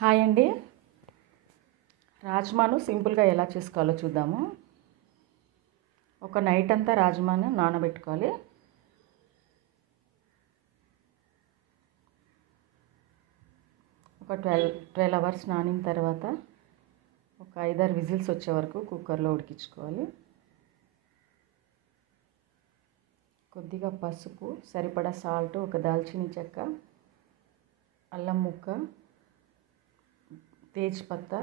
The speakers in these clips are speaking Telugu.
హాయ్ అండి. రాజ్మాను సింపుల్గా ఎలా చేసుకోవాలో చూద్దాము. ఒక నైట్ అంతా రాజ్మాను నానబెట్టుకోవాలి. ఒక 12 అవర్స్ నానిన తర్వాత ఒక 5-6 విజిల్స్ వచ్చే వరకు కుక్కర్లో ఉడికించుకోవాలి. కొద్దిగా పసుపు, సరిపడా సాల్ట్, ఒక దాల్చిని చెక్క, అల్లం ముక్క, తేజ్పత్తా,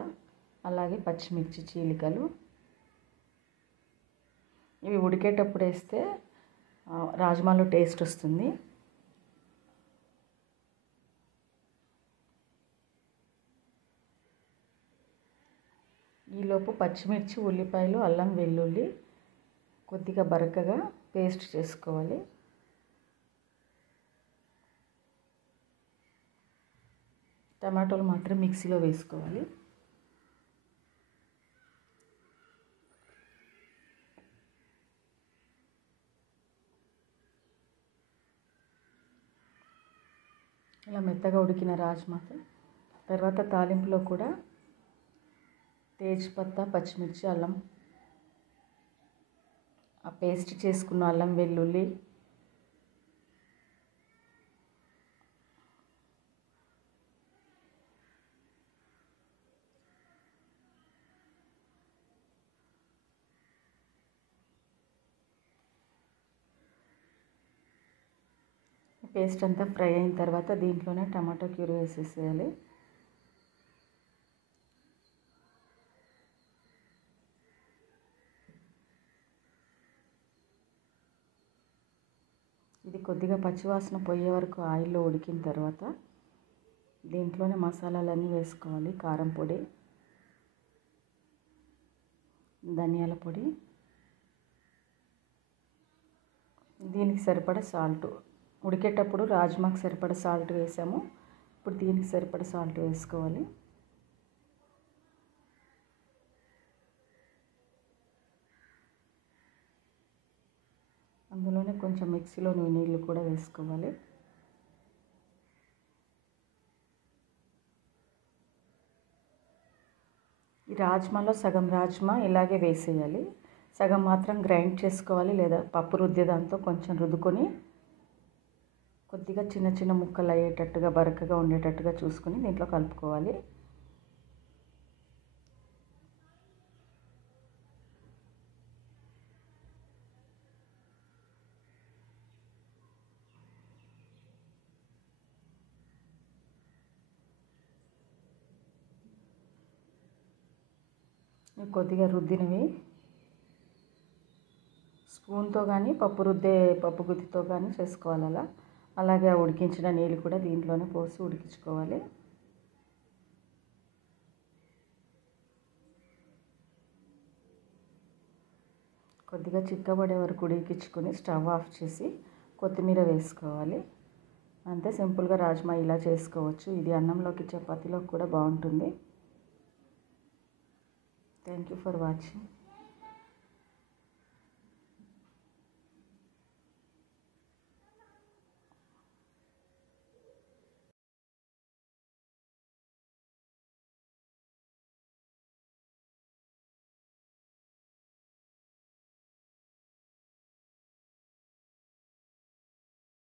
అలాగే పచ్చిమిర్చి చీలికలు. ఇవి ఉడికేటప్పుడు వేస్తే రాజ్మాలో టేస్ట్ వస్తుంది. ఈలోపు పచ్చిమిర్చి, ఉల్లిపాయలు, అల్లం వెల్లుల్లి కొద్దిగా బరకగా పేస్ట్ చేసుకోవాలి. టమాటోలు మాత్రం మిక్సీలో వేసుకోవాలి. ఇలా మెత్తగా ఉడికిన రాజ్మా తర్వాత తాలింపులో కూడా తేజ్పత్తా, పచ్చిమిర్చి, అల్లం, ఆ పేస్ట్ చేసుకున్న అల్లం వెల్లుల్లి, పేస్ట్ అంతా ఫ్రై అయిన తర్వాత దీంట్లోనే టమాటో క్యూరీ వేసేసేయాలి. ఇది కొద్దిగా పచ్చివాసన పోయే వరకు ఆయిల్లో ఉడికిన తర్వాత దీంట్లోనే మసాలాలన్నీ వేసుకోవాలి. కారం పొడి, ధనియాల పొడి, దీనికి సరిపడా సాల్ట్. ఉడికేటప్పుడు రాజ్మాకు సరిపడా సాల్ట్ వేసాము, ఇప్పుడు దీనికి సరిపడా సాల్ట్ వేసుకోవాలి. అందులోనే కొంచెం మిక్సీలో నీళ్ళు కూడా వేసుకోవాలి. ఈ రాజ్మాలో సగం రాజ్మా ఇలాగే వేసేయాలి, సగం మాత్రం గ్రైండ్ చేసుకోవాలి, లేదా పప్పు రుద్దే దాంతో కొంచెం రుద్దుకొని కొద్దిగా చిన్న చిన్న ముక్కలు అయ్యేటట్టుగా బరకగా ఉండేటట్టుగా చూసుకొని దీంట్లో కలుపుకోవాలి. కొద్దిగా రుద్దినవి స్పూన్తో కానీ పప్పు గుత్తితో కానీ చేసుకోవాలి. అలాగే ఉడికించిన నీళ్ళు కూడా దీంట్లోనే పోసి ఉడికించుకోవాలి. కొద్దిగా చిక్కబడే వరకు ఉడికించుకొని స్టవ్ ఆఫ్ చేసి కొత్తిమీర వేసుకోవాలి. అంతే, సింపుల్గా రాజ్మా ఇలా చేసుకోవచ్చు. ఇది అన్నంలోకి, చపాతీలోకి కూడా బాగుంటుంది. Thank you for watching.